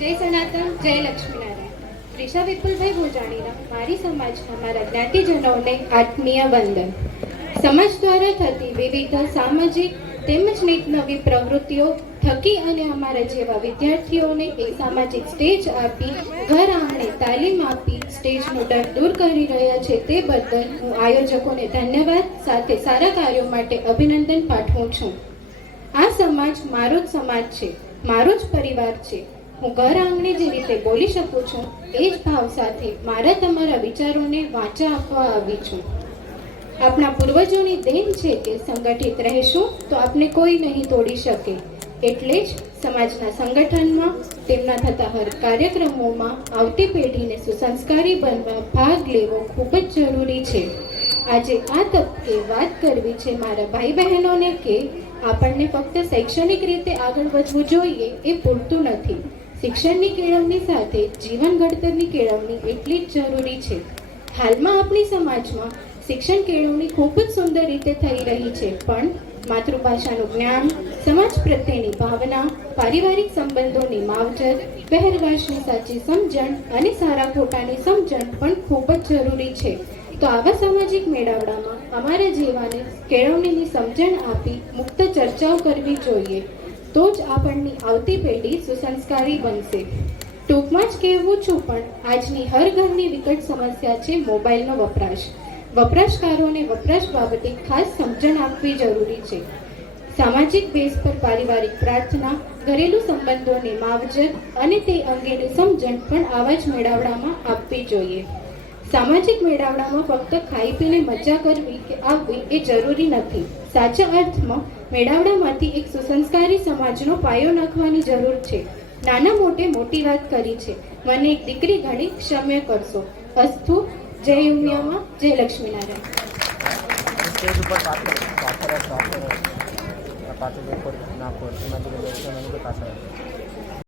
જય સનાતન, જય લક્ષ્મીનારાયણ. ત્રિષા વિપુલભાઈ ભોજાણીના મારી સમાજના મારા જ્ઞાતિજનોને આત્મીય વંદન. સમાજ દ્વારા થતી વિવિધ સામાજિક તેમજ નીત નવી પ્રવૃત્તિઓ થકી અને અમારા જેવા વિદ્યાર્થીઓને એક સામાજિક સ્ટેજ આપી, ઘર આંગણે તાલીમ આપી, સ્ટેજનો ડર દૂર કરી રહ્યા છે તે બદલ હું આયોજકોને ધન્યવાદ, સાથે સારા કાર્યો માટે અભિનંદન પાઠવું છું. આ સમાજ મારો જ સમાજ છે, મારો જ પરિવાર છે. હું ઘર આંગણે જે રીતે બોલી શકું છું, એ જ ભાવ સાથે મારા તમારા વિચારોને વાંચા આપવા આવી છું. આપણા પૂર્વજોની દેન છે કે સંગઠિત રહેશું તો આપને કોઈ નહીં તોડી શકે. એટલે જ સમાજના સંગઠનમાં, તેમના થતા હર કાર્યક્રમોમાં આવતી પેઢીને સુસંસ્કારી બનવા ભાગ લેવો ખૂબ જ જરૂરી છે. આજે આ તબકે વાત કરવી છે મારા ભાઈ બહેનોને કે આપણને ફક્ત શૈક્ષણિક રીતે આગળ વધવું જોઈએ એ પૂરતું નથી. શિક્ષણની કેળવણી સાથે જીવન ઘડતરની કેળવણી એટલી જ જરૂરી છે. હાલમાં આપણી સમાજમાં શિક્ષણ કેળવણી ખૂબ જ સુંદર રીતે થઈ રહી છે, પણ માતૃભાષાનું જ્ઞાન, સમાજ પ્રત્યેની ભાવના, પારિવારિક સંબંધોની માવજત, પહેરવાશની સાચી સમજણ અને સારા ખોટાની સમજણ પણ ખૂબ જ જરૂરી છે. તો આવા સામાજિક મેળાવડામાં અમારા જેવાને કેળવણીની સમજણ આપી મુક્ત ચર્ચાઓ કરવી જોઈએ. તો જ આપણની આવતી પેઢી સુસંસ્કારી બનશે. ટૂંકમાં જ કહેવું છું, પણ આજની હર ઘરની વિકટ સમસ્યા છે મોબાઈલનો વપરાશ. વપરાશકારોને વપરાશ બાબતે ખાસ સમજણ આપવી જરૂરી છે. સામાજિક બેઝ પર પારિવારિક પ્રાર્થના, ઘરેલું સંબંધોની માવજત અને તે અંગેની સમજણ પણ આવા જ મેળાવડામાં આપવી જોઈએ. સામાજિક મેળાવડામાં ફક્ત ખાઈ પીને મજા કરવી કે આવવી એ જરૂરી નથી. સાચા અર્થમાં, મેળાવડામાંથી એક સુસંસ્કારી સમાજનો પાયો નાખવાની જરૂર છે. નાના મોટે મોટી વાત કરી છે. મને એક દીકરી ઘણી ક્ષમ્ય કરશો. અસ્તુ, જય ઉમિયામાં, જય લક્ષ્મીનારાયણ.